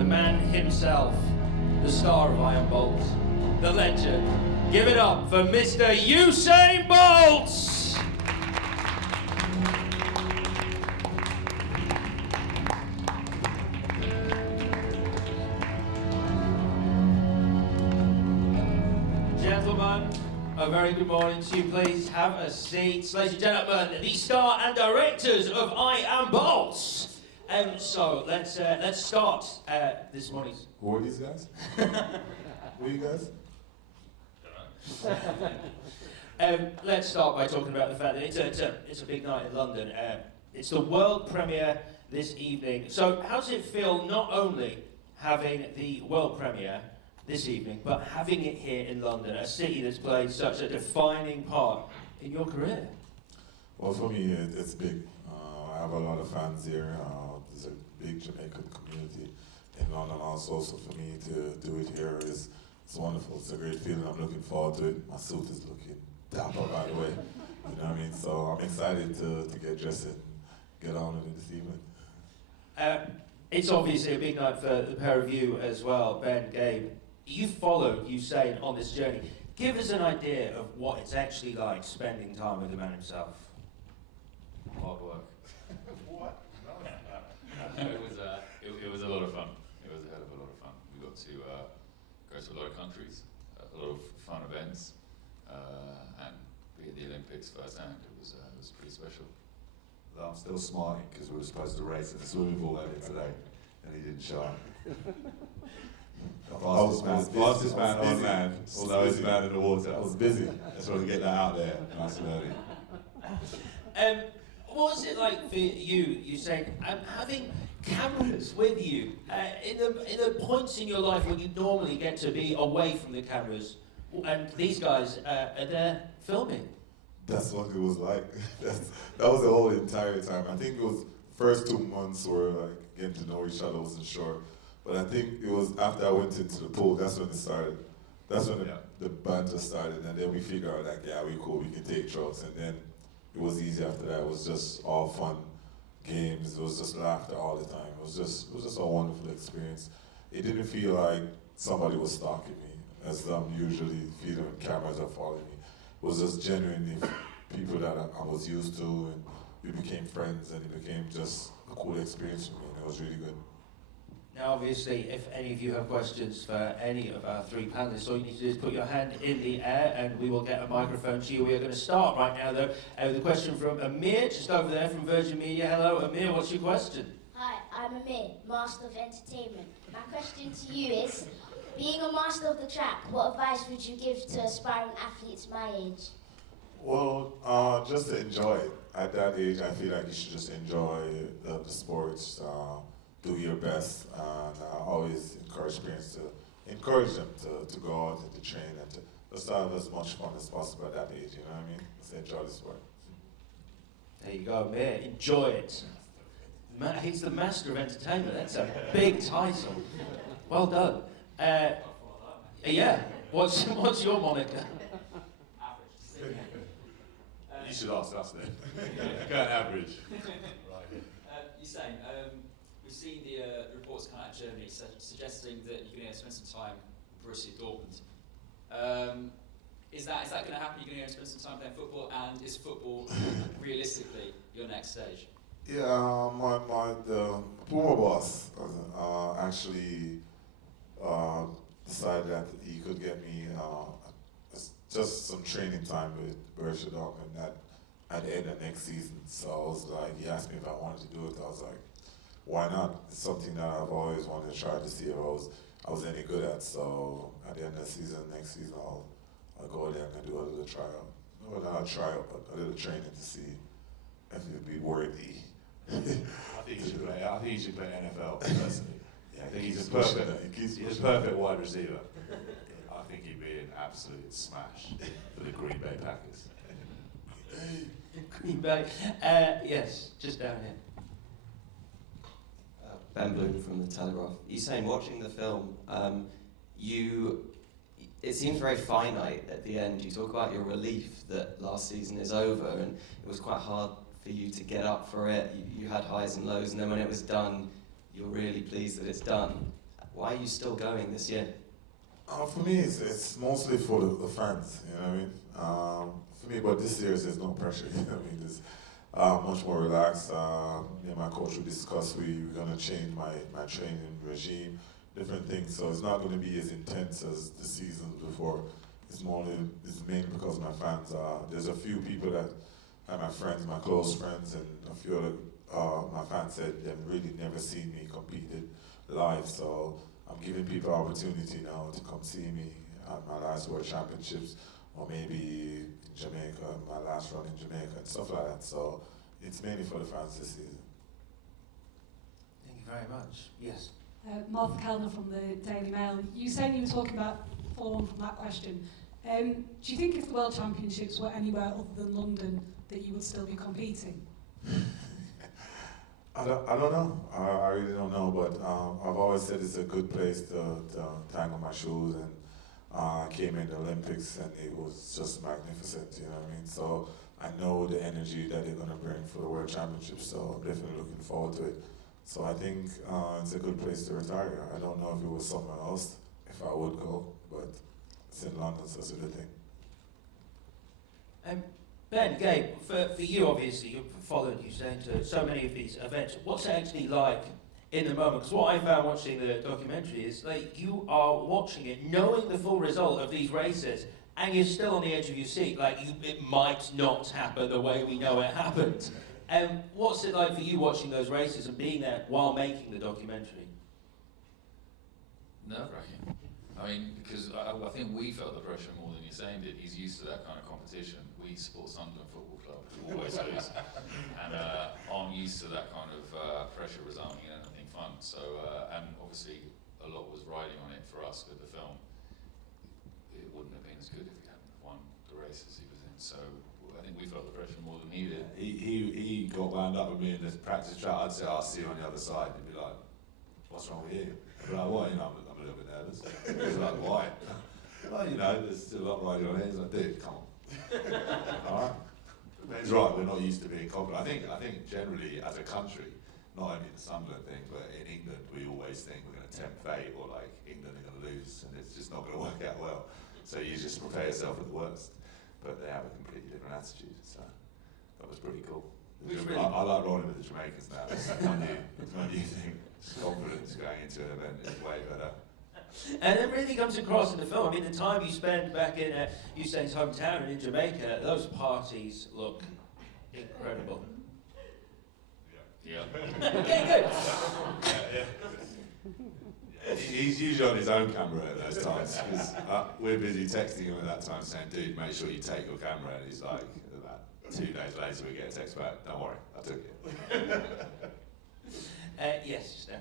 the man himself, the star of Iron Bolt, the legend. Give it up for Mr. Usain Bolt! Gentlemen, a very good morning to you. Please have a seat. Ladies and gentlemen, the star and directors of I Am Bolt. So let's start this morning's. Who are these guys? Who are you guys? Let's start by talking about the fact that it's a big night in London. It's the world premiere this evening. So how does it feel not only having the world premiere this evening, but having it here in London, a city that's played such a defining part in your career? Well, for me, it's big. I have a lot of fans here. There's a big Jamaican community in London also, so for me to do it here it's wonderful. It's a great feeling. I'm looking forward to it. My suit is looking dapper, by the way. You know what I mean? So I'm excited to get dressed and get on with it this evening. It's obviously a big night for the pair of you as well, Ben, Gabe. You followed Usain on this journey. Give us an idea of what it's actually like spending time with the man himself. Hard work. What? It was a lot of fun. It was a hell of a lot of fun. We got to go to a lot of countries, a lot of fun events, and be at the Olympics firsthand. It was pretty special. I'm still smiling because we were supposed to race in the swimming pool earlier today, and he didn't show up. Fastest man on land, slowest man in the water. I was busy. I just wanted to get that out there nice and early. What was it like for you, Usain, having cameras with you in the points in your life when you normally get to be away from the cameras, and these guys are there filming? That's what it was like. That was the whole entire time. I think it was first 2 months were like getting to know each other, wasn't sure. But I think it was after I went into the pool, that's when it started. That's when the banter started, and then we figured out like, yeah, we cool, we can take drugs, and then it was easy after that. It was just all fun games. It was just laughter all the time. It was just a wonderful experience. It didn't feel like somebody was stalking me, as I'm usually feeling when cameras are following me. It was just genuinely people that I was used to, and we became friends, and it became just a cool experience for me, and it was really good. Now, obviously, if any of you have questions for any of our three panelists, all you need to do is put your hand in the air and we will get a microphone to you. We are going to start right now, though, with a question from Amir, just over there from Virgin Media. Hello, Amir, what's your question? Hi, I'm Amir, Master of Entertainment. My question to you is, being a master of the track, what advice would you give to aspiring athletes my age? Well, just to enjoy it. At that age, I feel like you should just enjoy the sports. Do your best, and always encourage parents to encourage them to go out and to train and to just have as much fun as possible at that age, you know what I mean? Just enjoy the sport. There you go, Amir. Enjoy it. He's the master of entertainment. That's a big title. Well done. Yeah. What's your moniker? You should ask us then. Go on average. Usain, we've seen the reports coming out of Germany suggesting that you're going to spend some time with Borussia Dortmund. Is that going to happen? You're going to spend some time playing football, and is football realistically your next stage? Yeah, the Puma boss actually decided that he could get me just some training time with Borussia Dortmund at the end of next season. So I was like, he asked me if I wanted to do it. I was like, why not? It's something that I've always wanted to try to see if I was any good at. So at the end of the season, next season, I'll go there and do a little tryout. Well, not a tryout, but a little training to see if it would be worthy. I think he should play NFL personally. Yeah, I think he's a perfect wide receiver. I think he'd be an absolute smash for the Green Bay Packers. Green Bay. Yes, just down here. Ben Bloom from The Telegraph. Usain, watching the film, it seems very finite at the end. You talk about your relief that last season is over, and it was quite hard for you to get up for it. You had highs and lows, and then when it was done, you're really pleased that it's done. Why are you still going this year? For me, it's mostly for the fans, you know what I mean? For me, but this year there's no pressure, you know what I mean? It's much more relaxed. Me and my coach will discuss, we're going to change my training regime, different things. So it's not going to be as intense as the seasons before. It's mainly because of my fans. There's a few people that are my friends, my close friends, and a few other my fans said they've really never seen me competed live. So I'm giving people opportunity now to come see me at my last World Championships, or maybe Jamaica, my last run in Jamaica, and stuff like that. So it's mainly for the fans this season. Thank you very much. Yes. Martha Kellner from the Daily Mail. You saying you were talking about, follow on from that question, do you think if the World Championships were anywhere other than London that you would still be competing? I don't know. I really don't know, but I've always said it's a good place to tangle my shoes, and I came in the Olympics and it was just magnificent, you know what I mean? So I know the energy that they're going to bring for the World Championships, so I'm definitely looking forward to it. So I think it's a good place to retire. I don't know if it was somewhere else, if I would go, but it's in London, so it's a good thing. Ben, Gabe, for you, obviously, you've followed, you saying, to so many of these events. What's it actually like in the moment? Because what I found watching the documentary is like you are watching it, knowing the full result of these races, and you're still on the edge of your seat. Like it might not happen the way we know it happened. What's it like for you watching those races and being there while making the documentary? Nerve-wracking. I mean, because I think we felt the pressure more than Usain did. He's used to that kind of competition. We support Sunderland Football Club, who always lose. And I'm used to that kind of pressure resulting in anything fun. So, and obviously a lot was riding on it for us with the film. It wouldn't have been as good if he hadn't won the races he was in. So I think we felt the pressure more than he did. He got wound up with me in this practice track. I'd say, I'll see you on the other side. He'd be like, what's wrong with you? I'd be like, what? You know, I'm a little bit nervous. He's like, why? Well, you know, there's still a lot riding on it. He's like, dude, come on. Alright. He's right, we're not used to being confident. I think generally as a country, not only the Sunderland thing, but in England we always think we're going to tempt fate, or like England are going to lose and it's just not going to work out well. So you just prepare yourself for the worst. But they have a completely different attitude, so that was pretty cool. I like rolling with the Jamaicans now. It's my new thing. Confidence going into an event is way better. And it really comes across in the film. I mean, the time you spend back in Usain's hometown and in Jamaica, those parties look incredible. Yeah. Okay, good. He's usually on his own camera at those times, because we're busy texting him at that time saying, dude, make sure you take your camera. And he's like, about 2 days later we get a text back, don't worry, I took it. Yes, Stan.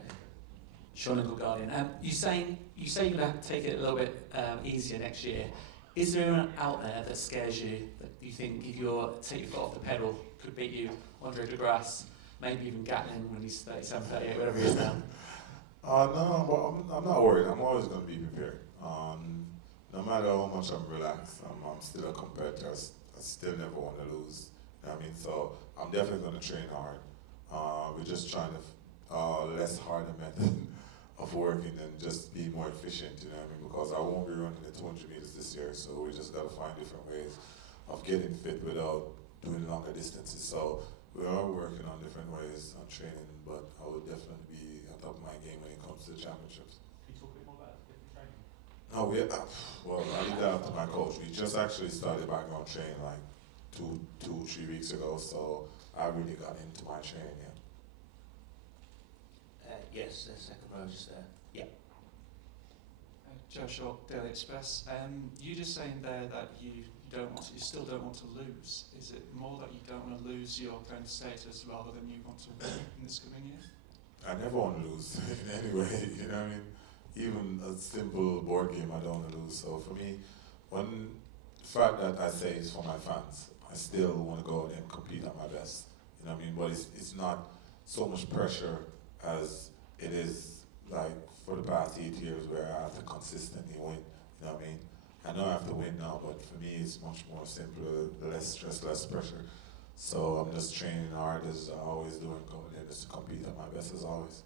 Sean Nicol, Guardian. You say you're going to have to take it a little bit easier next year. Is there anyone out there that scares you, that you think if you take your foot off the pedal could beat you? Andre de Grasse, maybe even Gatlin when he's 37, 38, whatever he is now. No, well, I'm not worried. I'm always going to be prepared. No matter how much I'm relaxed, I'm still a competitor. I still never want to lose. You know what I mean? So I'm definitely going to train hard. We're just trying to less harder method of working and just be more efficient, you know what I mean? Because I won't be running the 200 meters this year, so we just got to find different ways of getting fit without doing longer distances. So we are working on different ways on training, but I would definitely be on top of my game when it comes to the championships. Can you talk a bit more about different training? No, well, I leave that up to my coach. We just actually started back on training like 3 weeks ago, so I really got into my training, yeah. Yes, the second row just there. Yeah. Joe Shaw, Daily Express. You just saying there that you still don't want to lose. Is it more that you don't want to lose your current status rather than you want to win in this coming year? I never want to lose in any way, you know what I mean? Even a simple board game, I don't want to lose. So for me, one fact that I say is for my fans. I still want to go out and compete at my best, you know what I mean? But it's not so much pressure as it is like for the past 8 years where I have to consistently win, you know what I mean? I know I have to win now, but for me it's much more simpler, less stress, less pressure. So I'm just training hard as I always do and going in just to compete at my best as always.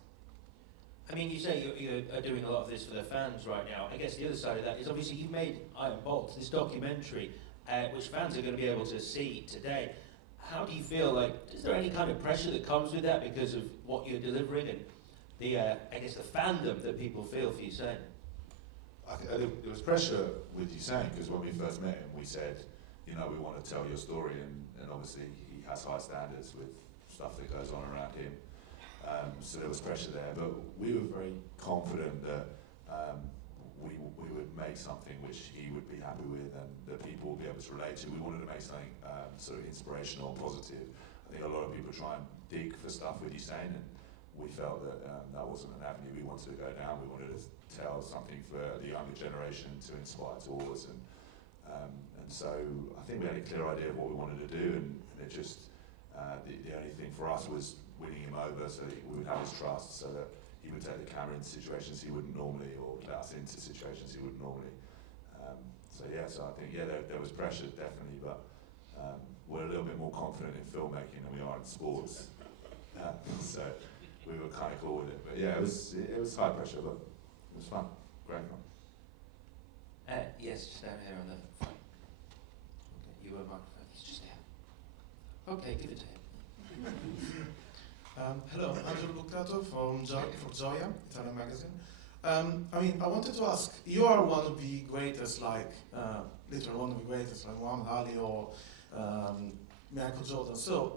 I mean, you say you are doing a lot of this for the fans right now. I guess the other side of that is obviously you've made Iron Bolt, this documentary, which fans are going to be able to see today. How do you feel like, is there any kind of pressure that comes with that because of what you're delivering and the, I guess, the fandom that people feel for Usain? There was pressure with Usain because when we first met him, we said, you know, we want to tell your story, and obviously he has high standards with stuff that goes on around him. So there was pressure there, but we were very confident that we would make something which he would be happy with and that people would be able to relate to. We wanted to make something sort of inspirational and positive. I think a lot of people try and dig for stuff with Usain, and we felt that that wasn't an avenue we wanted to go down. We wanted to tell something for the younger generation to inspire towards, and so I think we had a clear idea of what we wanted to do, and it just the only thing for us was winning him over so that we would have his trust, so that he would take the camera into situations he wouldn't normally, or let us into situations he wouldn't normally. So I think there was pressure definitely, but we're a little bit more confident in filmmaking than we are in sports. So we were kind of cool with it, but yeah, it was high pressure, but it was fun, great fun. Yes, just down here on the front. Okay, you were microphone. It's just here. Okay, give it to him. Hello, Angelo Buccato for Gioia, Italian magazine. I wanted to ask, you are one of the greatest, literally one of the greatest, like Muhammad Ali or Michael Jordan. So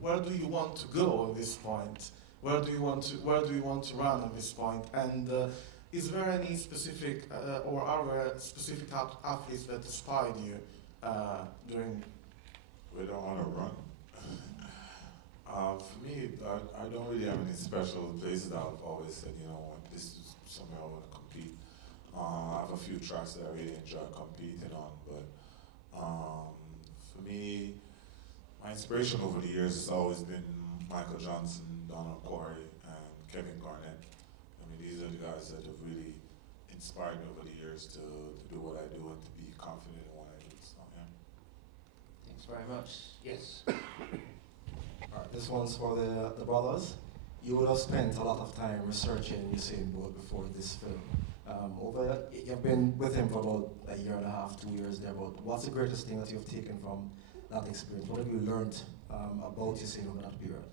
where do you want to go at this point? Where do you want to run at this point? And is there any specific, or are there specific athletes that inspired you during? We don't want to run. For me, I don't really have any special places that I've always said, you know, this is somewhere I want to compete. I have a few tracks that I really enjoy competing on, but for me, my inspiration over the years has always been Michael Johnson, Donald Quarry, and Kevin Garnett. I mean, these are the guys that have really inspired me over the years to do what I do and to be confident in what I do. So, yeah. Thanks very much. Yes. Alright, this one's for the brothers. You would have spent a lot of time researching Usain Bolt before this film. You've been with him for about a year and a half, 2 years there. But what's the greatest thing that you've taken from that experience? What have you learned about Usain over that period?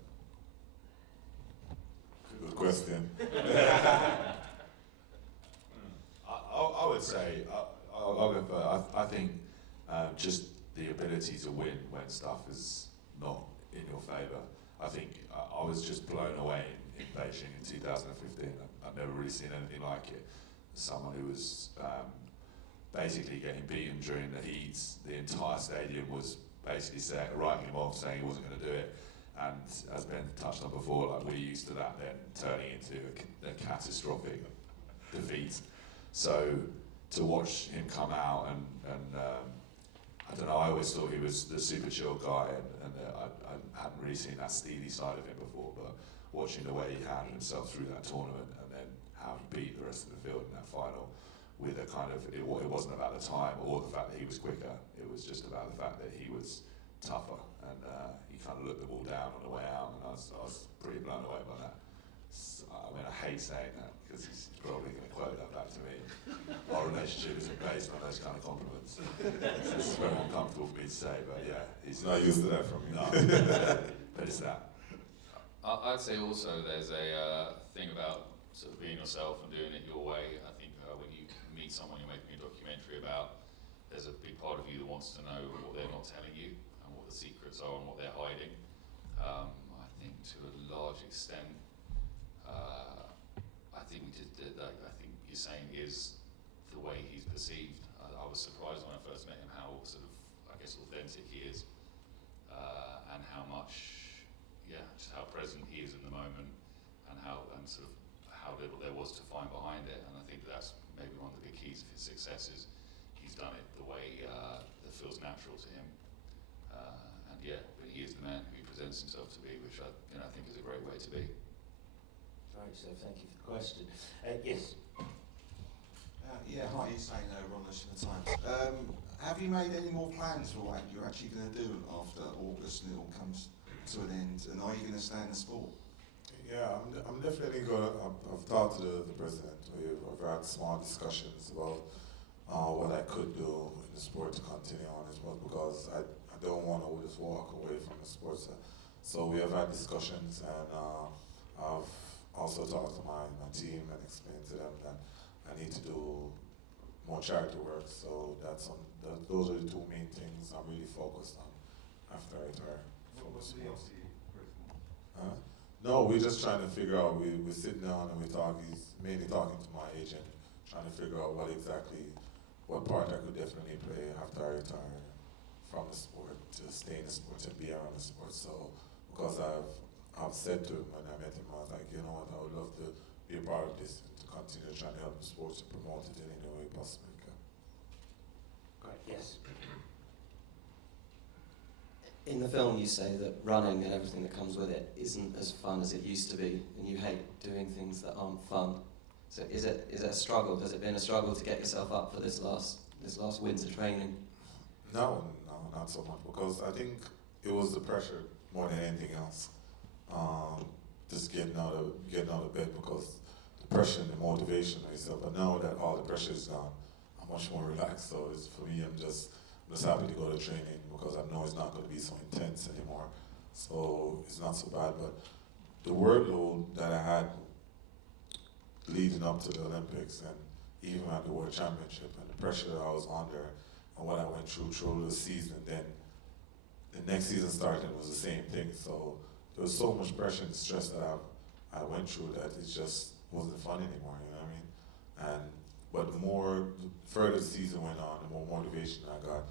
Good question. I would say, I'll go first. I think just the ability to win when stuff is not in your favour. I think I was just blown away in Beijing in 2015. I've never really seen anything like it. Someone who was basically getting beaten during the heats. The entire stadium was basically writing him off, saying he wasn't going to do it. And as Ben touched on before, like we're used to that then turning into a catastrophic defeat. So to watch him come out and I don't know, I always thought he was the super chill guy, and I hadn't really seen that steely side of him before, but watching the way he handled himself through that tournament and then how he beat the rest of the field in that final with a kind of, it wasn't about the time or the fact that he was quicker, it was just about the fact that he was tougher, and he kind of looked the ball down on the way out, and I was pretty blown away by that. So, I mean, I hate saying that because he's probably going to quote that back to me. Our relationship isn't based on those kind of compliments. It's very uncomfortable for me to say, but yeah, he's not used to that from me. No, but it's that. I'd say also there's a thing about sort of being yourself and doing it your way. I think when you meet someone you're making a documentary about, there's a big part of you that wants to know what they're not telling you and what the secrets are and what they're hiding. I think to a large extent, I think we did that. I think Usain is the way he's perceived. I was surprised when I first met him how sort of, I guess, authentic he is, and how much, just how present he is in the moment, and sort of how little there was to find behind it. And I think that's maybe one of the big keys of his success is he's done it the way that feels natural to him. But he is the man who he presents himself to be, which I think is a great way to be. Right, so thank you for the question. Yes. Hi, it's Ron Lish from the Times. Have you made any more plans for what you're actually going to do after August and it all comes to an end? And are you going to stay in the sport? Yeah, I'm definitely gonna. I've talked to the president. I've had small discussions about what I could do in the sport to continue on as well, because I don't want to just walk away from the sports. So we have had discussions, and I've also talked to my team and explained to them that I need to do more charity work. So those are the two main things I'm really focused on after I retire from the sports. No, we're just trying to figure out. We're sitting down and we talk. He's mainly talking to my agent, trying to figure out what part I could definitely play after I retire from the sport, to stay in the sport and be around the sport. So, because I've said to him when I met him, I was like, you know what, I would love to be a part of this and to continue trying to help the sport to promote it in any way possible. Great. Yes. In the film, you say that running and everything that comes with it isn't as fun as it used to be, and you hate doing things that aren't fun. So is it a struggle? Has it been a struggle to get yourself up for this last winter training? No, not so much, because I think it was the pressure more than anything else. Just getting out of bed, because the pressure and the motivation and stuff. But now that all the pressure is gone, I'm much more relaxed. So for me, I'm just happy to go to training, because I know it's not going to be so intense anymore. So it's not so bad. But the workload that I had leading up to the Olympics and even at the World Championship, and the pressure that I was under and what I went through the season, then the next season started, it was the same thing. So there was so much pressure and stress that I went through that it just wasn't fun anymore, you know what I mean? But the further the season went on, the more motivation I got,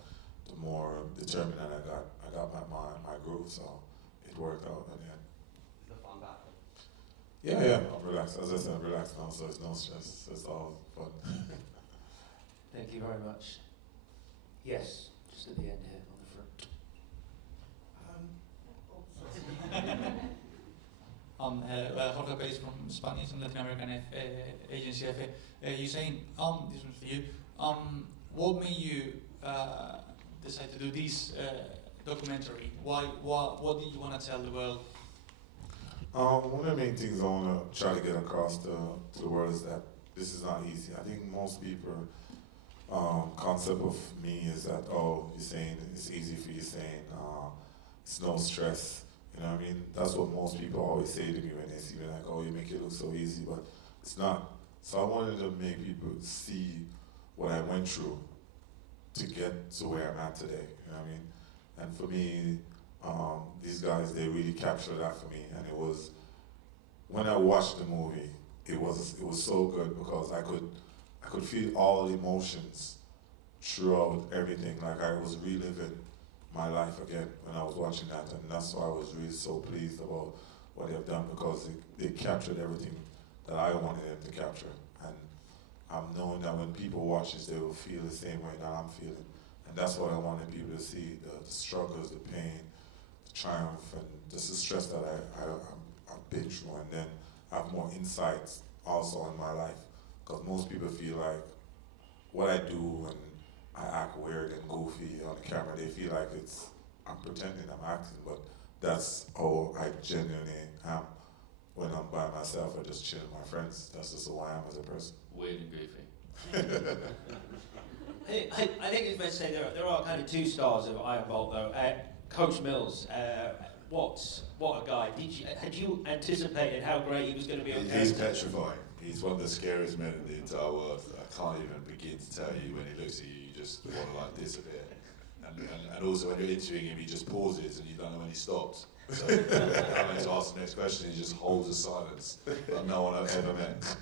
the more determined I got my groove, so it worked out at the end. Is the fun back? Yeah, I'm relaxed. As I said, I'm relaxed now, so it's no stress. It's all fun. Thank you very much. Yes, just at the end here on the front. Jorge Pérez from Spanish and Latin American agency FA. You're saying, this one's for you. What made you decide to do this documentary? What did you want to tell the world? One of the main things I want to try to get across to the world is that this is not easy. I think most people concept of me is that, you're saying it's easy for you, saying it's no stress. You know what I mean? That's what most people always say to me when they see me, like, you make it look so easy, but it's not. So I wanted to make people see what I went through to get to where I'm at today, you know what I mean? And for me, these guys, they really captured that for me, and it was, when I watched the movie, it was so good, because I could feel all the emotions throughout everything, like I was reliving my life again when I was watching that, and that's why I was really so pleased about what they've done, because they captured everything that I wanted them to capture, and I'm knowing that when people watch this, they will feel the same way that I'm feeling, and that's what I wanted people to see, the struggles, the pain, the triumph, and just the stress that I've been through, and then have more insights also in my life, because most people feel like what I do and I act weird and goofy on the camera, they feel like I'm pretending I'm acting, but that's how I genuinely am when I'm by myself or just chilling with my friends. That's just who I am as a person. Weird and goofy. I think it's fair to say there are kind of two stars of Iron Bolt, though. Coach Mills, what a guy. Had you anticipated how great he was going to be on camera? He's petrifying. He's one of the scariest men in the entire world. I can't even begin to tell you, when he looks at you, you just want to like disappear. And also when you're interviewing him, he just pauses and you don't know when he stops. So having to ask the next question, he just holds a silence like no one I've ever met.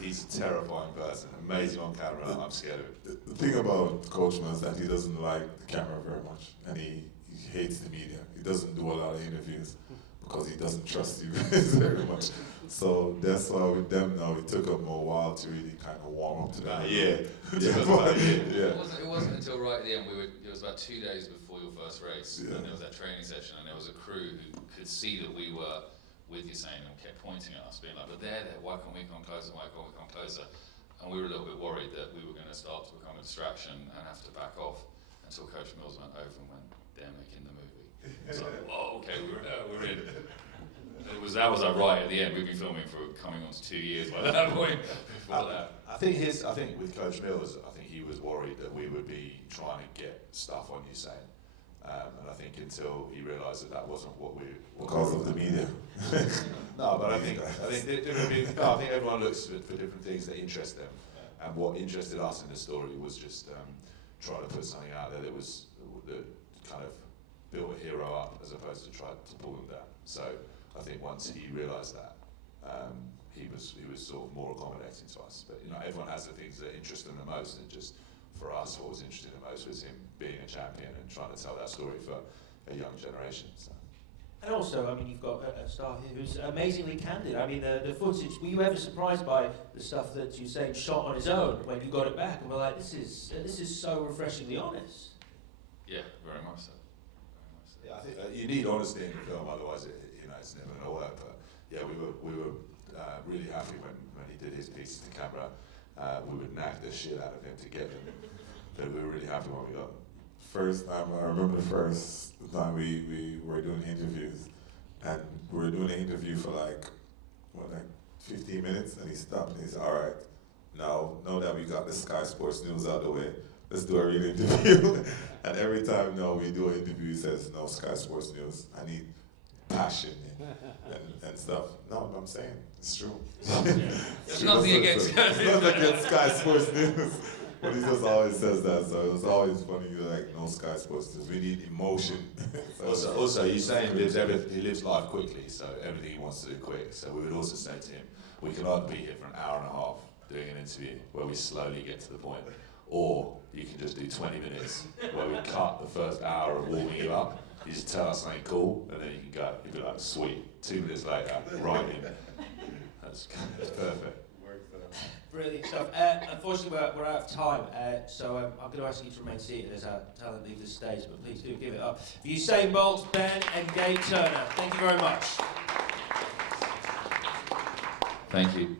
He's a terrifying person, amazing on camera. I'm scared of him. The thing about Coach Mills is that he doesn't like the camera very much, and he hates the media. He doesn't do a lot of interviews because he doesn't trust you very much. So that's why with them now, it took them a while to really kind of warm up to that. It wasn't until right at the end. It was about 2 days before your first race, and there was that training session, and there was a crew who could see that we were with Usain and kept pointing at us, being like, "But there, why can't we come closer? Why can't we come closer?" And we were a little bit worried that we were going to start to become a distraction and have to back off until Coach Mills went over and went, "They're making the movie." It's like, "Oh, okay, we're in." That was right at the end. We've been filming for coming on to 2 years by that point. Before that. I think with Coach Mills, I think he was worried that we would be trying to get stuff on Usain. And I think until he realised that wasn't what we... Because of the media. No, but I think everyone looks for different things that interest them. And what interested us in the story was just trying to put something out there that kind of built a hero up as opposed to try to pull them down. So I think once he realised that, he was sort of more accommodating to us. But everyone has the things that interest them the most, and just for us, what was interesting the most was him being a champion and trying to tell that story for a young generation. So. And also, I mean, you've got a star here who's amazingly candid. I mean, the footage, were you ever surprised by the stuff that Usain shot on his own when you got it back? And we're like, this is so refreshingly honest. Yeah, very much so. Yeah, I think you need honesty in the film, otherwise it's never going to work. But yeah, we were really happy when he did his pieces to camera. We would nag the shit out of him to get them, but we were really happy when we got them. First time, I remember the first time we were doing interviews, and we were doing an interview for like 15 minutes, and he stopped and he said, all right, now that we got the Sky Sports News out of the way, let's do a real interview. And every time we do an interview, he says, no, Sky Sports News, I need passion and stuff. No, I'm saying, it's true. There's nothing against Sky Sports News. But he just always says that, so it was always funny, no Sky Sports News, we need emotion. Also, Usain lives life quickly, so everything he wants to do quick. So we would also say to him, we can either be here for an hour and a half doing an interview where we slowly get to the point, or you can just do 20 minutes where we cut the first hour of warming you up. You just tell us something cool, and then you can go. You'd be like, sweet. 2 minutes later, right in. That's perfect. Brilliant stuff. Unfortunately, we're out of time, so I'm going to ask you to remain seated as our talent leave the stage, but please do give it up for Usain Bolt, Ben and Gabe Turner. Thank you very much. Thank you.